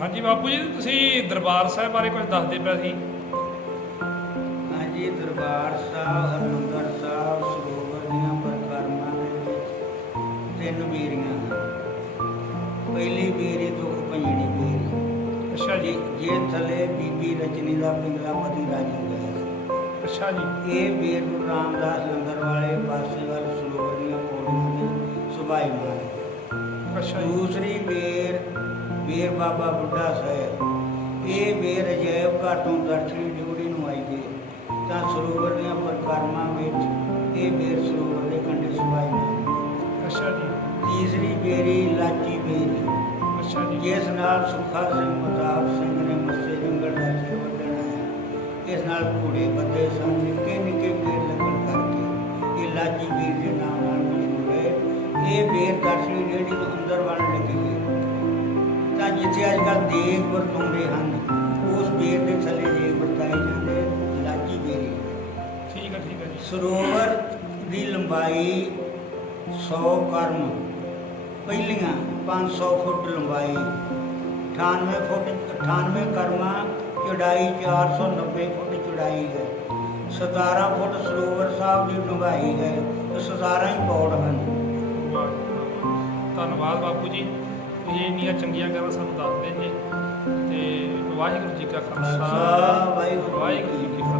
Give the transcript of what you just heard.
ਹਾਂਜੀ ਬਾਪੂ ਜੀ ਤੁਸੀਂ ਦਰਬਾਰ ਸਾਹਿਬ ਬਾਰੇ ਕੁਝ ਦੱਸਦੇ ਪਏ ਸੀ ਹਾਂਜੀ ਦਰਬਾਰ ਸਾਹਿਬ ਹਰਿਮੰਦਰ ਸਾਹਿਬ ਸਰੋਵਰ ਦੀਆਂ ਪ੍ਰਕਰਮਾਂ ਦੇ ਵਿੱਚ ਤਿੰਨ ਬੀਰੀਆਂ ਹਨ। ਪਹਿਲੀ ਬੀਰੀ ਦੁੱਖ ਭੰਜਣੀ ਬੀਰੀ। ਅੱਛਾ ਜੀ। ਜੇ ਥਲੇ ਬੀਬੀ ਰਜਨੀ ਦਾ ਪਿੰਗਲਾ ਪਤੀ ਰਾਜੀ ਹੋਇਆ ਸੀ। ਅੱਛਾ ਜੀ। ਇਹ ਬੀਰ ਨੂੰ ਰਾਮਦਾਸ ਲੰਗਰ ਵਾਲੇ ਪਾਸੇ ਵੱਲ ਸਰੋਵਰ ਦੀਆਂ ਪੌੜੀਆਂ ਦੇ ਸੁਭਾਈ ਮਾਰ। ਅੱਛਾ ਦੂਸਰੀ ਬੀਰ ਬੀਰ ਬਾਬਾ ਬੁੱਢਾ ਸਾਹਿਬ। ਇਹ ਬੀਰ ਅਜੈਬ ਘਰ ਤੋਂ ਦਰਸ਼ਨੀ ਡਿਊਟੀ ਨੂੰ ਆਈ ਗਏ ਤਾਂ ਸਰੋਵਰ ਦੀਆਂ ਪ੍ਰਕਰਮਾਂ ਵਿੱਚ ਇਹ ਬੀਰ ਸਰੋਵਰ ਦੇ ਕੰਢੇ ਸੁਭਾਈ ਮਾਰ ਅੱਛਾ ਜੀ। ਤੀਸਰੀ ਬੇਰੀ ਲਾਚੀ ਬੇਰੀ। ਅੱਛਾ ਜੀ। ਜਿਸ ਨਾਲ ਸੁਖਾ ਸਿੰਘ ਮਤਾਬ ਸਿੰਘ ਨੇ ਮੱਸੇ ਜੰਗਲ ਦਾ ਵੱਢਣ ਆਇਆ ਇਸ ਨਾਲ ਘੋੜੇ ਬੱਦੇ ਸਨ ਨਿੱਕੇ ਨਿੱਕੇ ਬੇਰ ਲੱਗਣ ਕਰਕੇ ਇਹ ਲਾਚੀ ਬੀਰ ਦੇ ਨਾਮ ਨਾਲ ਮਸ਼ਹੂਰ ਹੈ। ਇਹ ਬੇਰ ਦਰਸ਼ਨੀ ਰੇੜੀ ਤੋਂ ਦੇਗ ਵਰਤਾਉਂਦੇ ਹਨ। ਉਸ ਬੇਰ ਦੇ ਥੱਲੇ ਦੇਗ ਵਰਤਾਏ ਜਾਂਦੇ ਲਾਚੀ ਬੇਰੀ ਠੀਕ ਹੈ ਠੀਕ ਹੈ ਜੀ। ਸਰੋਵਰ ਦੀ ਲੰਬਾਈ 100 ਕਰਮ। ਪਹਿਲੀਆਂ 500 ਫੁੱਟ ਲੰਬਾਈ 98 ਫੁੱਟ 98 ਕਰਮਾਂ ਚੌੜਾਈ 490 ਫੁੱਟ ਚੌੜਾਈ ਹੈ। 17 ਫੁੱਟ ਸਰੋਵਰ ਸਾਹਿਬ ਦੀ ਡੂੰਘਾਈ ਹੈ। ਤੇ 17 ਹੀ ਪੌੜ ਹਨ। ਧੰਨਵਾਦ ਬਾਪੂ ਜੀ। ਤੁਸੀਂ ਇੰਨੀਆਂ ਚੰਗੀਆਂ ਗੱਲਾਂ ਸਾਨੂੰ ਦੱਸਦੇ ਜੀ ਤੇ ਵਾਹਿਗੁਰੂ ਜੀ ਕਾ ਖਾਲਸਾ ਵਾਹਿਗੁਰੂ ਜੀ ਕੀ ਫਤਿਹ।